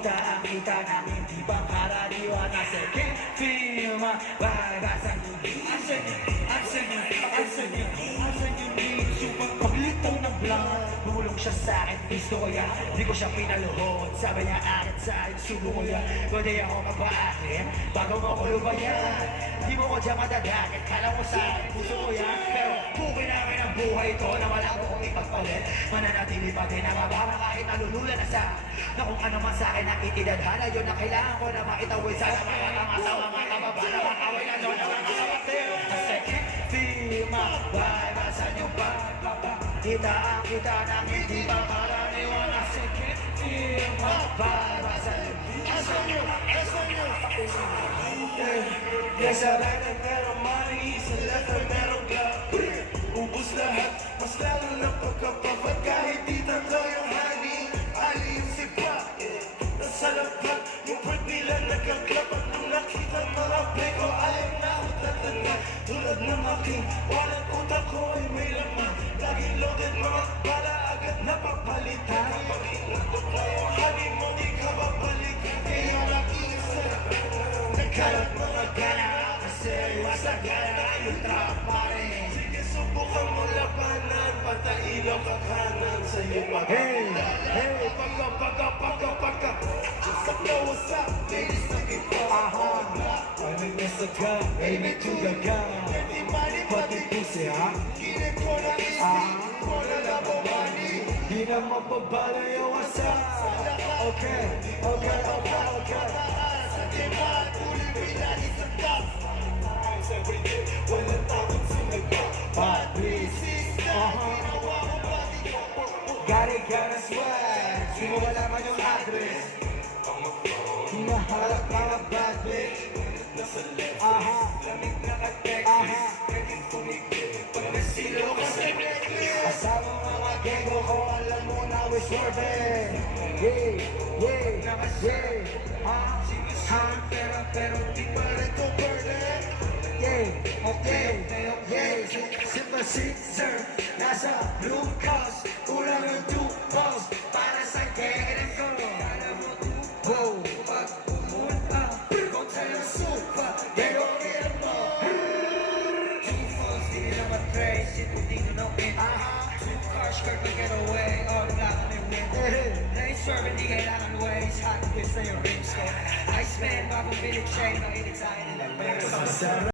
Kita ang kita namin di pangkaraniwan. I said can't feel my vibe. Asan yung need super paglitaw ng blank. Bumulong siya sa'kin, gusto ko yan. Di ko siya pinaluhod. Sabi niya akit sa'kin, subo ko yan. Pwede ako magpa-akin bago mo ko lubayan. Di mo ko dyan madadakit. Kala mo sa'kin, gusto ko yan. Pero bukin namin ang buhay ko na wala mo kong ipagpalit. Mananatili pa din ang mababa kahit nalulula na sa na kung ano man sa'kin ang itidadhana. Yun ang kailangan ko na maitawid sa mga asawa, mga kababa na makaway na doon na mga kapatid. Kasi feel my vibe. Asan yung kita ang kita ng hindi pangkaraniwan. Kasi feel my vibe. Asan yung Yes, sa right na merong money, sa left na merong club. Ubus lahat, mas lalo na pagkapapag. Kahit di tatlo yung honey, ali yung sigpa. Nasa lapat, yung bird nila nagkaklap. At nung nakita mga beko, ayaw na ako tatanda. Tulad ng aking walang utak ko ay may laman. Laging loaded, mga bala agad napapalitan. Kapag inatok na yung honey mo, di ka babalikan. Kaya nag-iisa, nagkalat mga gana. Kasi wasag gana, yung trap pa rin. Sige, subukan mo labanan. Patailo ka kanan sa'yo magkakita. Hey, pagka Just up, know what's up, ladies, looking for a hard block. Pwede na sa gun, baby to the gun. Pwede money, Pati pusi ha? Kinig ko na isip ko na labo money. Di na mapabala yung asa. Okay. Sa demand, uling pinali sa top. Everyday, walang takot sumagpa. Bad business, ginawa ko pati ko. Got a swag. Di mo malaman yung address. Hinaharap mga bad bitch. Lamig na ka-Texas, pwedeng tumigil. Pag nasilo ka sa necklace. Asama mga gego ko, alam mo na we swerving. Pero di pa rin ko burden. Simple Caesar, nasa blue coast. Kulang yung 2 balls para sa gagawin ko. Wow, pag pumunta, kontra yung supa, gagawin mo. 2 phones, di nila matrace. Shit, hindi nyo know it. 2 cars, skirt na getaway. All black on your window. Lane serving, di kailangan ways. Hot kiss na yung rims ko. I spend bagong bilig shade. Mainit sa akin in the